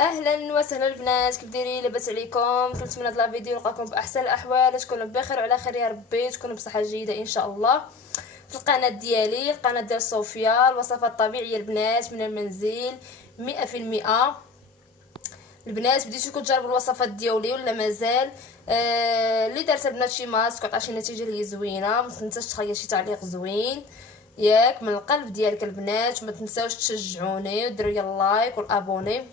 اهلا وسهلا البنات، كيف دايرين؟ لاباس عليكم؟ كنتمنى هاد لا فيديو نلقاكم باحسن الاحوال، تكونوا بخير وعلى خير يا ربي، تكونوا بصحه جيده ان شاء الله. في القناه ديالي، القناه ديال صوفيا، الوصفات الطبيعيه البنات من المنزل 100%. البنات بديتو كتجربوا الوصفات ديالي ولا مازال؟ اللي دارت البنات شي ماسك وعطى شي نتيجه اللي زوينه، ما تنساش تخلي شي تعليق زوين ياك من القلب ديالك البنات، وما تنساوش تشجعوني وديروا لي اللايك والابوني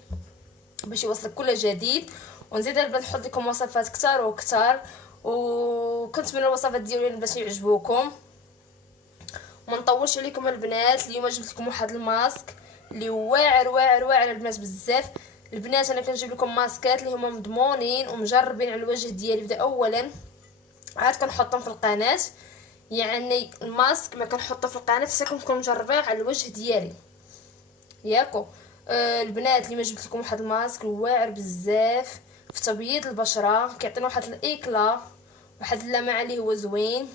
باش يوصلك كل جديد، ونزيد البنات نحط لكم وصفات كتار وكتار، وكنتمنى الوصفات ديالي باش يعجبوكم وما نطولش عليكم البنات. اليوم جبت لكم واحد الماسك اللي واعر واعر واعر البنات بزاف. البنات انا كنجيب لكم ماسكات اللي هما مضمونين ومجربين على الوجه ديالي. بدا اولا عاد كنحطهم في القناه، يعني الماسك ما كنحطه في القناه حتى كنكون مجرباه على الوجه ديالي ياكو. البنات اللي ما جبت لكم واحد الماسك واعر بزاف في تبييض البشره، كيعطينا واحد الايكلا، واحد اللمعه اللي هو زوين،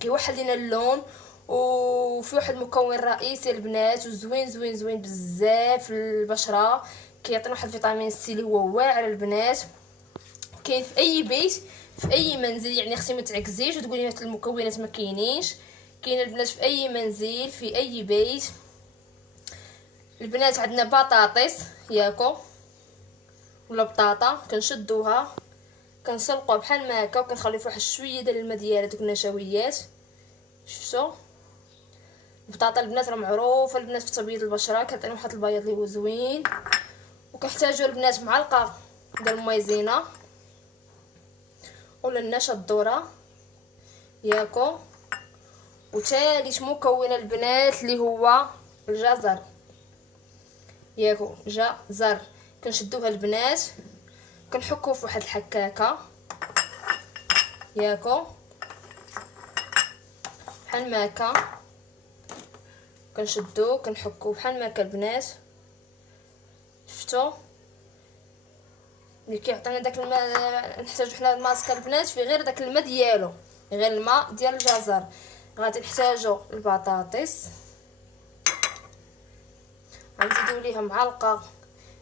كيوحد لينا اللون، وفي واحد مكون رئيسي البنات وزوين زوين زوين بزاف للبشره، كيعطينا واحد فيتامين سي اللي هو واعر البنات. كاين في اي بيت في اي منزل، يعني اختي ما تعكزيش وتقولي هاد المكونات ما كاينينش، كاين البنات في اي منزل في اي بيت. البنات عندنا بطاطس ياكو ولا بطاطا، كنشدوها كنسلقوها بحال ما هكا، وكنخليو فيها واحد شويه ديال الماء ديالها دوك النشويات. شفتوا البطاطا البنات راه معروفه البنات في تبييض البشره، كتعطينا واحد البياض اللي هو زوين. وكنحتاجوا البنات معلقه ديال المايزينا ولا النشا الذره ياكو، وثالث مكون البنات اللي هو الجزر ياكو، جزر كنشدوها البنات كنحكوه في واحد الحكاكه ياكو بحال ما هكا، كنشدوه كنحكوه بحال ما هكا البنات. شفتوا ملي كيعطينا داك الماء، نحتاجو حنا الماسك البنات في غير داك الماء ديالو، غير الماء ديال الجزر. غادي نحتاجو البطاطس، غنزيدو ليها معلقه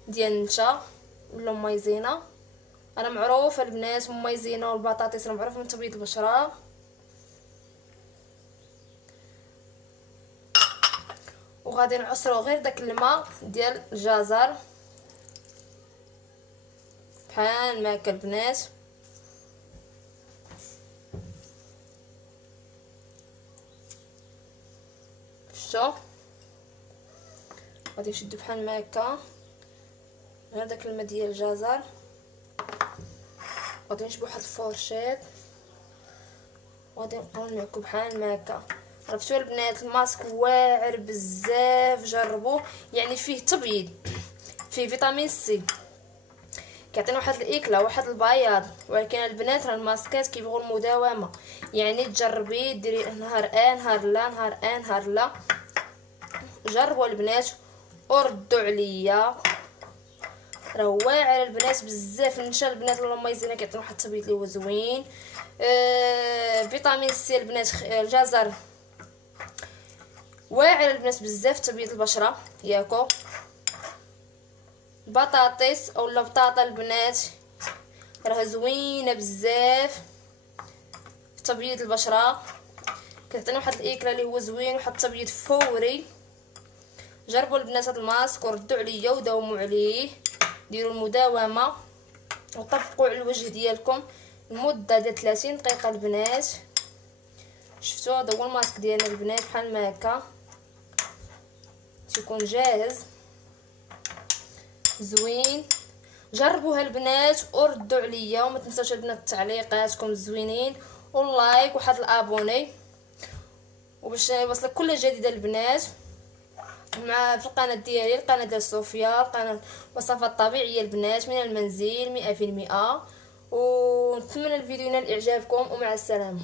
ديال النشا ولا مايزينا. انا معروفه البنات مايزينا والبطاطس راه معروف من تبييض البشره. وغادي نعصرو غير داك الماء ديال الجزر بحال ما هكا البنات. شفتوا غادي نشدو بحال ما هكا غير داك الماء ديال الجزر، غادي نجيب واحد الفورشيط وغادي نبقاو نعكو بحال ما هكا. عرفتوا البنات الماسك واعر بزاف، جربوه، يعني فيه تبييض، فيه فيتامين سي، كيعطينا واحد الاكله واحد البياض. ولكن البنات راه الماسكات كيبغوا المداومه، يعني تجربي ديري نهار نهار لا نهار نهار لا. جربوا البنات وردوا عليا، راه واعر البنات بزاف. النشا البنات ولا مايزينا كيعطينا واحد التبييض اللي هو زوين. فيتامين سي البنات، الجزر واعر البنات بزاف تبييض البشره ياكو. بطاطس اولا بطاطا البنات راه زوينه بزاف في تبييض البشره، كتعطينا واحد الاكله اللي هو زوين، واحد التبييض فوري. جربوا البنات هذا الماسك وردوا عليا وداوموا عليه، ديروا المداومه وطبقوا على الوجه ديالكم لمده ديال 30 دقيقه البنات. شفتوا هذا هو الماسك ديالنا البنات بحال ما هكا، تيكون جاهز زوين. جربوها البنات وردوا عليا، وما تنساوش البنات تعليقاتكم الزوينين واللايك وواحد الابوني، وباش يوصلك كل جديد البنات مع في القناه ديالي، القناه ديال صوفيا، القناه وصفات طبيعيه البنات من المنزل 100%. ونتمنى الفيديو ينال اعجابكم، ومع السلامه.